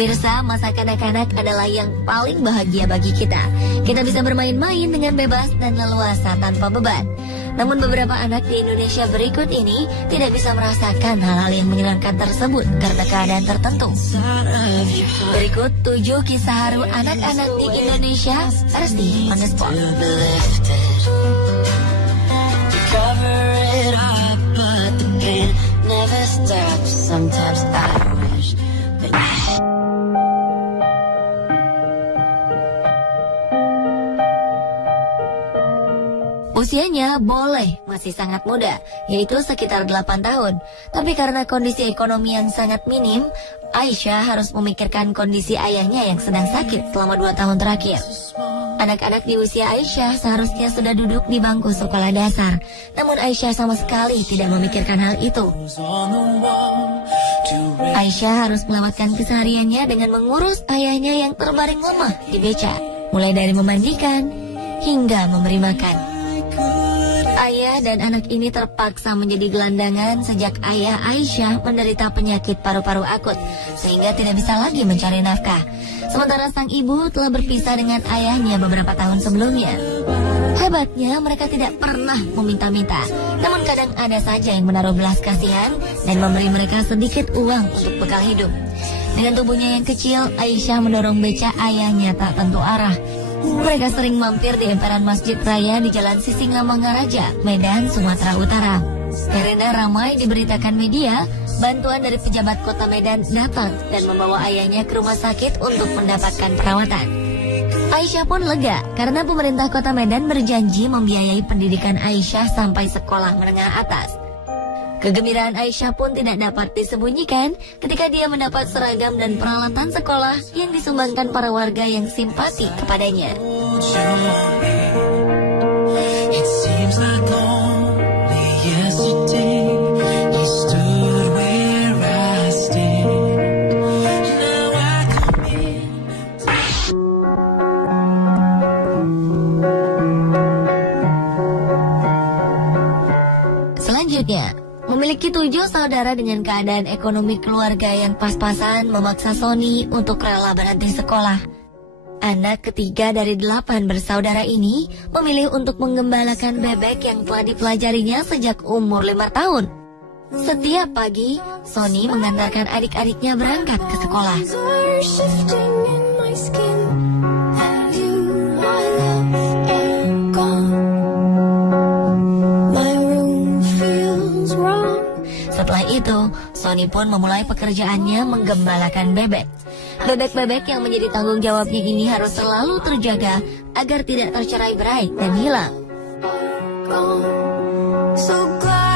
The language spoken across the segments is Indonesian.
Pemirsa, masa kanak-kanak adalah yang paling bahagia bagi kita. Kita bisa bermain-main dengan bebas dan leluasa tanpa beban. Namun beberapa anak di Indonesia berikut ini tidak bisa merasakan hal-hal yang menyenangkan tersebut karena keadaan tertentu. Berikut 7 kisah haru anak-anak di Indonesia versi on the spot. Usianya boleh masih sangat muda, yaitu sekitar 8 tahun. Tapi karena kondisi ekonomi yang sangat minim, Aisyah harus memikirkan kondisi ayahnya yang sedang sakit selama 2 tahun terakhir. Anak-anak di usia Aisyah seharusnya sudah duduk di bangku sekolah dasar. Namun Aisyah sama sekali tidak memikirkan hal itu. Aisyah harus melewatkan kesehariannya dengan mengurus ayahnya yang terbaring lemah di beca. Mulai dari memandikan hingga memberi makan. Ayah dan anak ini terpaksa menjadi gelandangan sejak ayah Aisyah menderita penyakit paru-paru akut, sehingga tidak bisa lagi mencari nafkah. Sementara sang ibu telah berpisah dengan ayahnya beberapa tahun sebelumnya. Hebatnya mereka tidak pernah meminta-minta, namun kadang ada saja yang menaruh belas kasihan dan memberi mereka sedikit uang untuk bekal hidup. Dengan tubuhnya yang kecil, Aisyah mendorong beca ayahnya tak tentu arah. Mereka sering mampir di emperan Masjid Raya di Jalan Sisingamangaraja, Medan, Sumatera Utara. Karena ramai diberitakan media, bantuan dari pejabat kota Medan datang dan membawa ayahnya ke rumah sakit untuk mendapatkan perawatan. Aisyah pun lega karena pemerintah kota Medan berjanji membiayai pendidikan Aisyah sampai sekolah menengah atas. Kegembiraan Aisyah pun tidak dapat disembunyikan ketika dia mendapat seragam dan peralatan sekolah yang disumbangkan para warga yang simpati kepadanya. Selanjutnya, memiliki 7 saudara dengan keadaan ekonomi keluarga yang pas-pasan memaksa Sony untuk rela berhenti sekolah. Anak ketiga dari 8 bersaudara ini memilih untuk menggembalakan bebek yang telah dipelajarinya sejak umur 5 tahun. Setiap pagi, Sony mengantarkan adik-adiknya berangkat ke sekolah. Setelah itu, Sony pun memulai pekerjaannya menggembalakan bebek. Bebek-bebek yang menjadi tanggung jawabnya ini harus selalu terjaga agar tidak tercerai-berai dan hilang.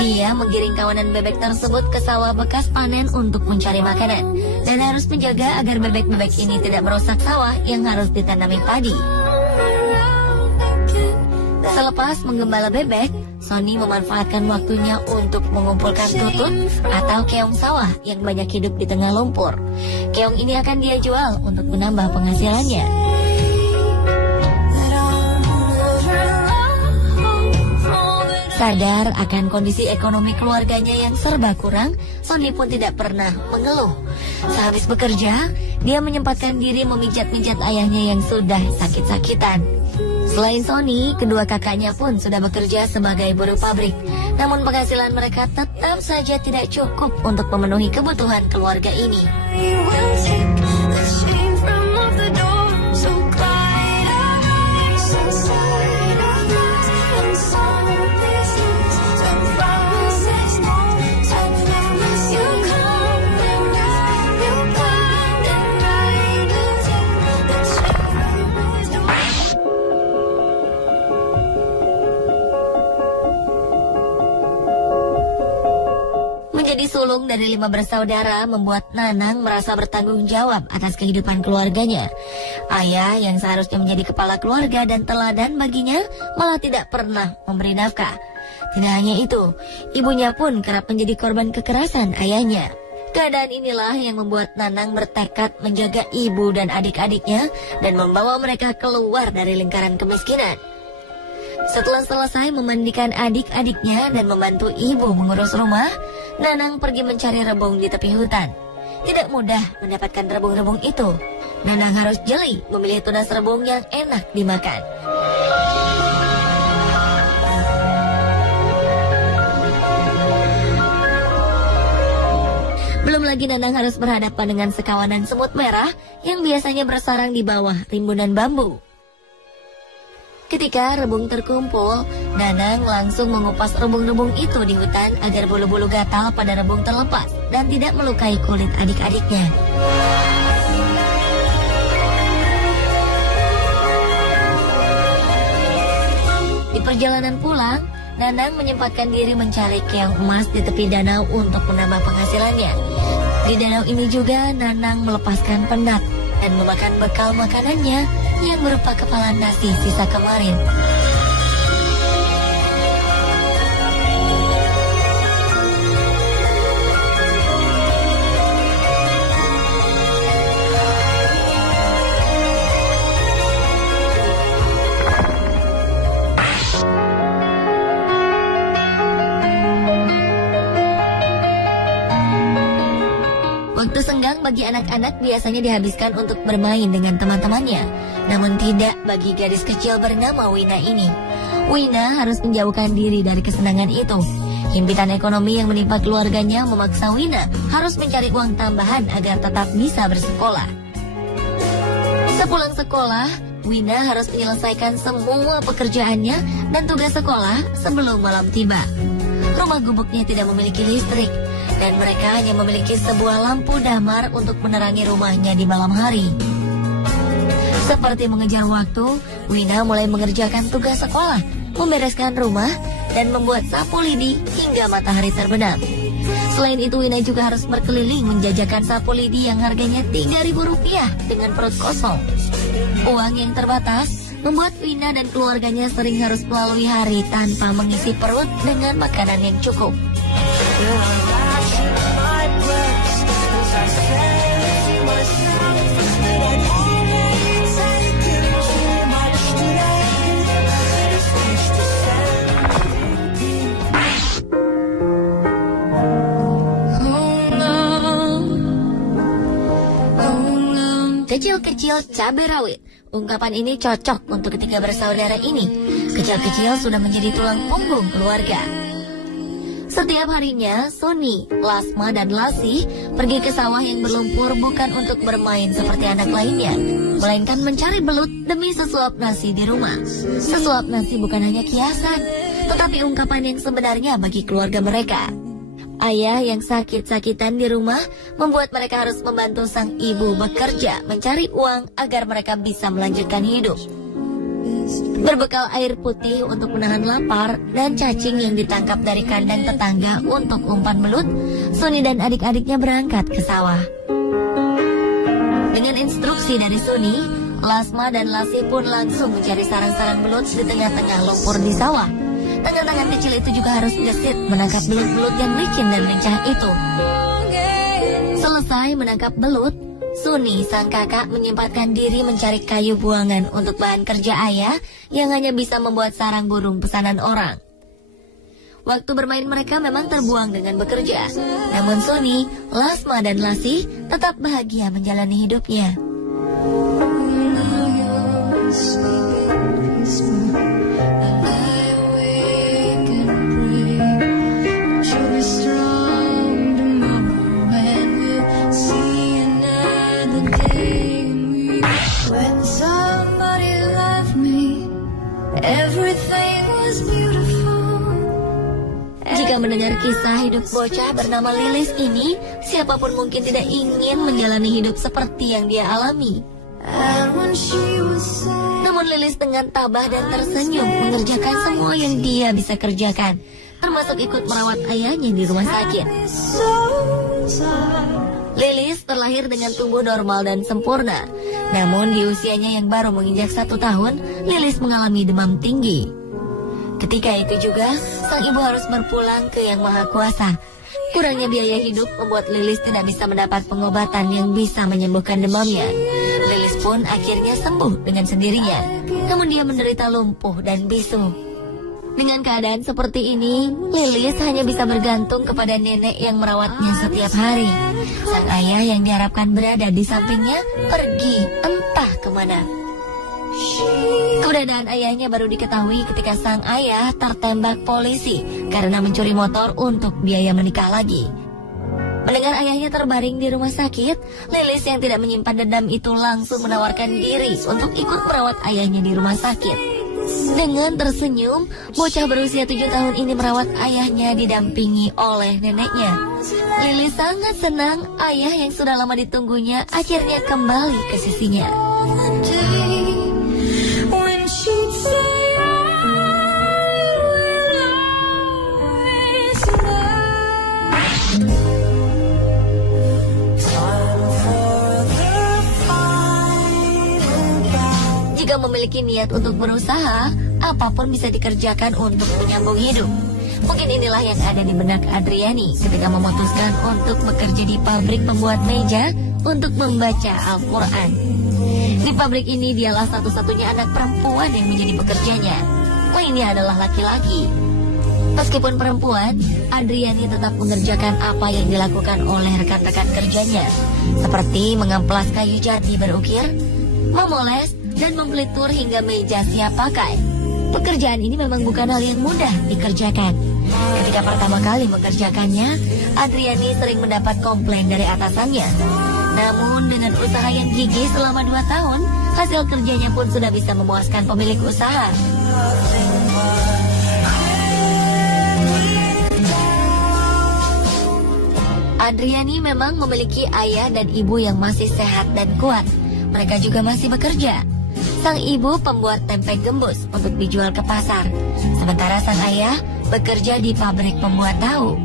Dia menggiring kawanan bebek tersebut ke sawah bekas panen untuk mencari makanan, dan harus menjaga agar bebek-bebek ini tidak merusak sawah yang harus ditanami padi. Selepas menggembala bebek, Sony memanfaatkan waktunya untuk mengumpulkan tutut atau keong sawah yang banyak hidup di tengah lumpur. Keong ini akan dia jual untuk menambah penghasilannya. Sadar akan kondisi ekonomi keluarganya yang serba kurang, Sony pun tidak pernah mengeluh. Sehabis bekerja, dia menyempatkan diri memijat-mijat ayahnya yang sudah sakit-sakitan. Selain Sony, kedua kakaknya pun sudah bekerja sebagai buruh pabrik. Namun penghasilan mereka tetap saja tidak cukup untuk memenuhi kebutuhan keluarga ini. Menjadi sulung dari 5 bersaudara membuat Nanang merasa bertanggung jawab atas kehidupan keluarganya. Ayah yang seharusnya menjadi kepala keluarga dan teladan baginya malah tidak pernah memberi nafkah. Tidak hanya itu, ibunya pun kerap menjadi korban kekerasan ayahnya. Keadaan inilah yang membuat Nanang bertekad menjaga ibu dan adik-adiknya dan membawa mereka keluar dari lingkaran kemiskinan. Setelah selesai memandikan adik-adiknya dan membantu ibu mengurus rumah, Nanang pergi mencari rebung di tepi hutan. Tidak mudah mendapatkan rebung-rebung itu. Nanang harus jeli memilih tunas rebung yang enak dimakan. Belum lagi Nanang harus berhadapan dengan sekawanan semut merah yang biasanya bersarang di bawah rimbunan bambu. Ketika rebung terkumpul, Nanang langsung mengupas rebung-rebung itu di hutan agar bulu-bulu gatal pada rebung terlepas dan tidak melukai kulit adik-adiknya. Di perjalanan pulang, Nanang menyempatkan diri mencari keong emas di tepi danau untuk menambah penghasilannya. Di danau ini juga Nanang melepaskan penat dan memakan bekal makanannya yang berupa kepala nasi sisa kemarin. Waktu senggang bagi anak-anak biasanya dihabiskan untuk bermain dengan teman-temannya. Namun tidak bagi gadis kecil bernama Wina ini. Wina harus menjauhkan diri dari kesenangan itu. Himpitan ekonomi yang menimpa keluarganya memaksa Wina harus mencari uang tambahan agar tetap bisa bersekolah. Sepulang sekolah, Wina harus menyelesaikan semua pekerjaannya dan tugas sekolah sebelum malam tiba. Rumah gubuknya tidak memiliki listrik, dan mereka hanya memiliki sebuah lampu damar untuk menerangi rumahnya di malam hari. Seperti mengejar waktu, Wina mulai mengerjakan tugas sekolah, membereskan rumah, dan membuat sapu lidi hingga matahari terbenam. Selain itu, Wina juga harus berkeliling menjajakan sapu lidi yang harganya Rp3.000 dengan perut kosong. Uang yang terbatas membuat Wina dan keluarganya sering harus melalui hari tanpa mengisi perut dengan makanan yang cukup. Kecil-kecil cabai rawit. Ungkapan ini cocok untuk ketiga bersaudara ini. Kecil-kecil sudah menjadi tulang punggung keluarga. Setiap harinya, Sony, Lasma, dan Lasih pergi ke sawah yang berlumpur bukan untuk bermain seperti anak lainnya, melainkan mencari belut demi sesuap nasi di rumah. Sesuap nasi bukan hanya kiasan, tetapi ungkapan yang sebenarnya bagi keluarga mereka. Ayah yang sakit-sakitan di rumah membuat mereka harus membantu sang ibu bekerja mencari uang agar mereka bisa melanjutkan hidup. Berbekal air putih untuk menahan lapar dan cacing yang ditangkap dari kandang tetangga untuk umpan belut, Sony dan adik-adiknya berangkat ke sawah. Dengan instruksi dari Sony, Lasma dan Lasih pun langsung mencari sarang-sarang belut di tengah-tengah lumpur di sawah. Tangan-tangan kecil itu juga harus gesit menangkap belut-belut yang licin dan lincah itu. Selesai menangkap belut, Suni, sang kakak, menyempatkan diri mencari kayu buangan untuk bahan kerja ayah yang hanya bisa membuat sarang burung pesanan orang. Waktu bermain mereka memang terbuang dengan bekerja. Namun Suni, Lasma, dan Lasih tetap bahagia menjalani hidupnya. Jika mendengar kisah hidup bocah bernama Lilis ini, siapapun mungkin tidak ingin menjalani hidup seperti yang dia alami. Namun Lilis dengan tabah dan tersenyum mengerjakan semua yang dia bisa kerjakan, termasuk ikut merawat ayahnya di rumah sakit. Lilis terlahir dengan tubuh normal dan sempurna. Namun di usianya yang baru menginjak 1 tahun, Lilis mengalami demam tinggi. Ketika itu juga, sang ibu harus berpulang ke Yang Maha Kuasa. Kurangnya biaya hidup membuat Lilis tidak bisa mendapat pengobatan yang bisa menyembuhkan demamnya. Lilis pun akhirnya sembuh dengan sendirinya. Namun dia menderita lumpuh dan bisu. Dengan keadaan seperti ini, Lilis hanya bisa bergantung kepada nenek yang merawatnya setiap hari. Sang ayah yang diharapkan berada di sampingnya pergi entah kemana. Keberadaan ayahnya baru diketahui ketika sang ayah tertembak polisi karena mencuri motor untuk biaya menikah lagi. Mendengar ayahnya terbaring di rumah sakit, Lilis yang tidak menyimpan dendam itu langsung menawarkan diri untuk ikut merawat ayahnya di rumah sakit. Dengan tersenyum, bocah berusia 7 tahun ini merawat ayahnya didampingi oleh neneknya. Lilis sangat senang ayah yang sudah lama ditunggunya akhirnya kembali ke sisinya. Jika memiliki niat untuk berusaha, apapun bisa dikerjakan untuk menyambung hidup. Mungkin inilah yang ada di benak Adriani ketika memutuskan untuk bekerja di pabrik pembuat meja untuk membaca Al-Quran. Di pabrik ini dialah satu-satunya anak perempuan yang menjadi pekerjanya. Lainnya adalah laki-laki. Meskipun perempuan, Adriani tetap mengerjakan apa yang dilakukan oleh rekan-rekan kerjanya, seperti mengamplas kayu jati berukir, memoles, dan membelitur hingga meja siap pakai. Pekerjaan ini memang bukan hal yang mudah dikerjakan. Ketika pertama kali mengerjakannya, Adriani sering mendapat komplain dari atasannya. Namun dengan usaha yang gigih selama 2 tahun, hasil kerjanya pun sudah bisa memuaskan pemilik usaha. Adriani memang memiliki ayah dan ibu yang masih sehat dan kuat. Mereka juga masih bekerja. Sang ibu pembuat tempe gembus untuk dijual ke pasar, sementara sang ayah bekerja di pabrik pembuat tahu.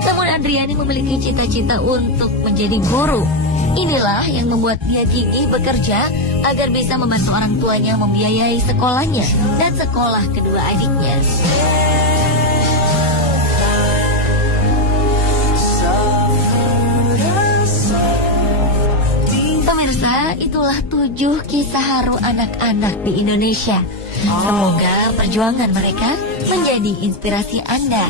Namun Adriani memiliki cita-cita untuk menjadi guru. Inilah yang membuat dia gigih bekerja agar bisa membantu orang tuanya membiayai sekolahnya dan sekolah kedua adiknya. Pemirsa, itulah 7 kisah haru anak-anak di Indonesia. Semoga perjuangan mereka menjadi inspirasi Anda.